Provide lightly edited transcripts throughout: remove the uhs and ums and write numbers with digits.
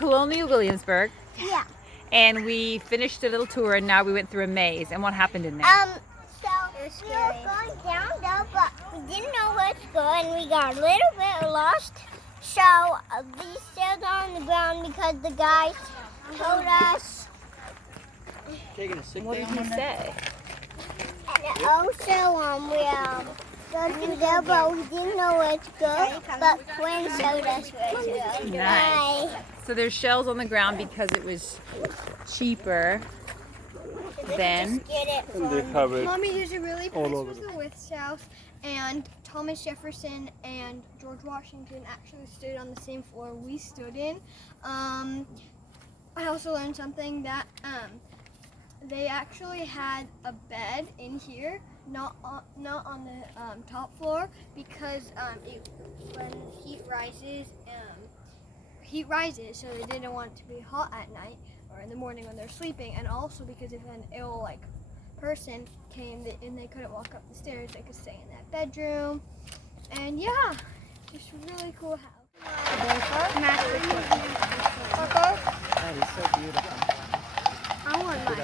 Colonial Williamsburg. Yeah. And we finished a little tour, and now we went through a maze. And what happened in there? So we were going down though, but we didn't know where to go, and we got a little bit lost. So we stayed on the ground because the guys told us. What did he say? And also, we go through there, but we didn't know where to go. But Quinn showed us where to go. Nice. So there's shells on the ground because it was cheaper than. And they have it Mommy, there's a really all this over was the With South, and Thomas Jefferson and George Washington actually stood on the same floor we stood in. I also learned something that they actually had a bed in here, not on the top floor, because when heat rises, so they didn't want it to be hot at night or in the morning when they're sleeping, and also because if an ill person came and they couldn't walk up the stairs, they could stay in that bedroom. And yeah, just a really cool house. That is so beautiful. I want mine.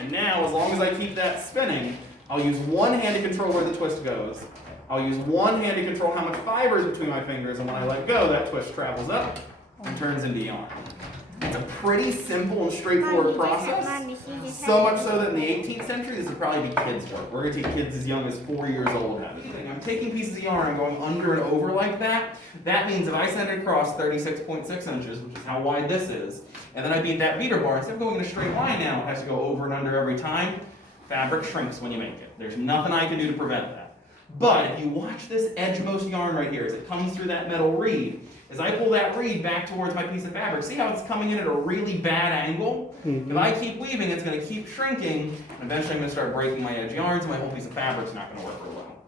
And now, as long as I keep that spinning, I'll use one hand to control where the twist goes. I'll use one hand to control how much fiber is between my fingers, and when I let go, that twist travels up and turns into yarn. It's a pretty simple and straightforward process. So much so that in the 18th century, this would probably be kids' work. We're going to take kids as young as 4 years old. I'm taking pieces of yarn and going under and over like that. That means if I send it across 36.6 inches, which is how wide this is, and then I beat that beater bar, instead of going in a straight line now, it has to go over and under every time. Fabric shrinks when you make it. There's nothing I can do to prevent that. But if you watch this edgemost yarn right here as it comes through that metal reed, as I pull that reed back towards my piece of fabric, see how it's coming in at a really bad angle? If I keep weaving, it's going to keep shrinking, and eventually I'm going to start breaking my edge yarns, and my whole piece of fabric's not going to work real well.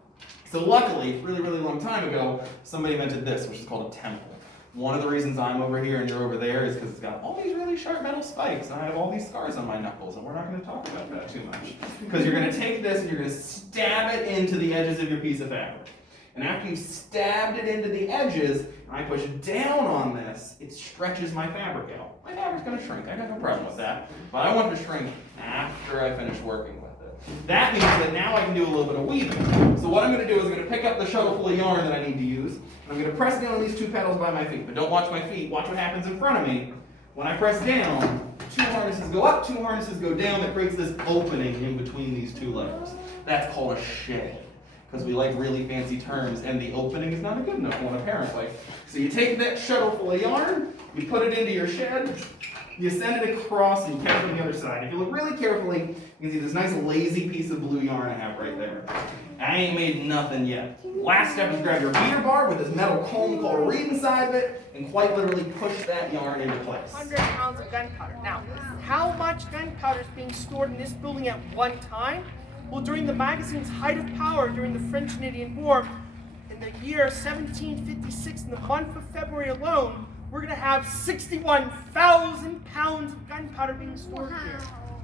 So luckily, really, really long time ago, somebody invented this, which is called a temple. One of the reasons I'm over here and you're over there is because it's got all these really sharp metal spikes, and I have all these scars on my knuckles, and we're not going to talk about that too much. Because you're going to take this and you're going to stab it into the edges of your piece of fabric. And after you've stabbed it into the edges, and I push down on this, it stretches my fabric out. My fabric's going to shrink. I got no problem with that. But I want it to shrink after I finish working with it. That means that now I can do a little bit of weaving. So what I'm going to do is I'm going to pick up the shuttle full of yarn that I need to use, and I'm going to press down on these two pedals by my feet. But don't watch my feet. Watch what happens in front of me. When I press down, two harnesses go up, two harnesses go down. That creates this opening in between these two legs. That's called a shed. Because we like really fancy terms, and the opening is not a good enough one, apparently. So you take that shuttle full of yarn, you put it into your shed, you send it across, and you catch it on the other side. If you look really carefully, you can see this nice lazy piece of blue yarn I have right there. I ain't made nothing yet. Last step is grab your beater bar with this metal comb called a reed inside of it, and quite literally push that yarn into place. 100 pounds of gunpowder. Now, how much gunpowder is being stored in this building at one time? Well, during the magazine's height of power during the French and Indian War, in the year 1756, in the month of February alone, we're going to have 61,000 pounds of gunpowder being stored here.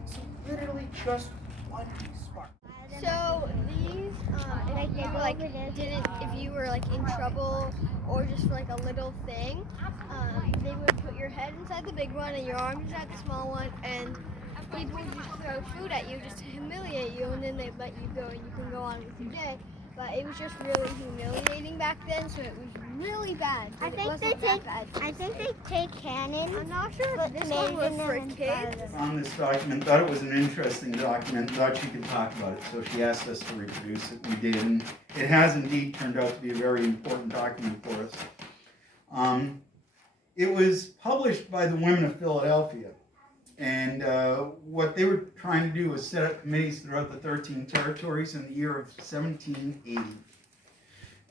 So literally just one spark. So these, if you were in trouble or just for a little thing, they would put your head inside the big one and your arms inside the small one, and they would just throw food at you just to humiliate you, and then they'd let you go and you can go on with your day. But it was just really humiliating back then, so it was really bad. I think they take cannons. I'm not sure if this one was for kids. On this document, thought it was an interesting document, thought she could talk about it, so she asked us to reproduce it. We did, and it has indeed turned out to be a very important document for us. It was published by the women of Philadelphia, and what they were trying to do was set up committees throughout the 13 territories in the year of 1780.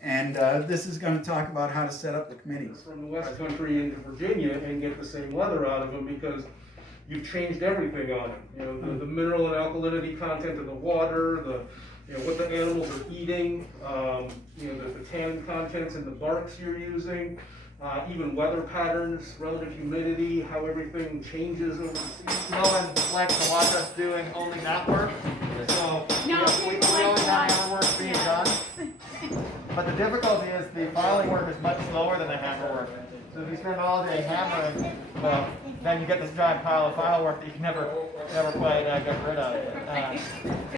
And this is going to talk about how to set up the committees. From the West Country into Virginia and get the same leather out of them because you've changed everything on them. You know, the mineral and alkalinity content of the water, what the animals are eating, the tannin contents in the barks you're using, even weather patterns, relative humidity, how everything changes over the season. No one likes to watch us doing only that work. So we only have hammer work being done. But the difficulty is the filing work is much slower than the hammer work. So if you spend all day hammering, well, then you get this giant pile of file work that you can never quite get rid of.